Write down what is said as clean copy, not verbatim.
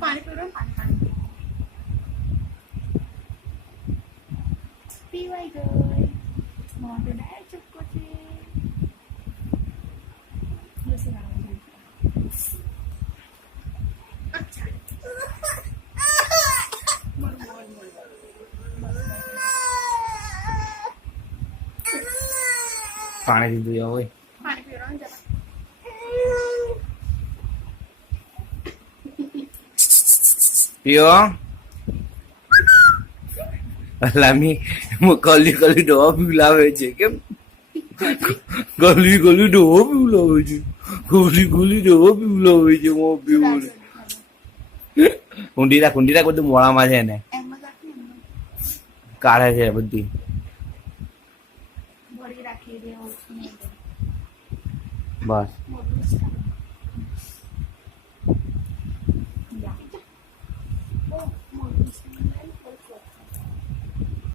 પાણી પીવડાવો, પાણી પીવાઈ ગઈ. મોઢું ડાય ચૂપકો છે. પાણી દીધું હોય પાણી પીવડાવો જરા. પીઓ લામી કલી કલી દવા પીવડાવે છે કેમ ગલી ગલી દવા પીવડાવે છે ગલી ગલી દવા પીવડાવે છે પીવું ઊંડી રાખ બધું મોડામાં છે ને એમાં રાખી એમાં કાઢે છે બધી ભરી રાખી દે ઓછું નહીં દે. બસ મોઢું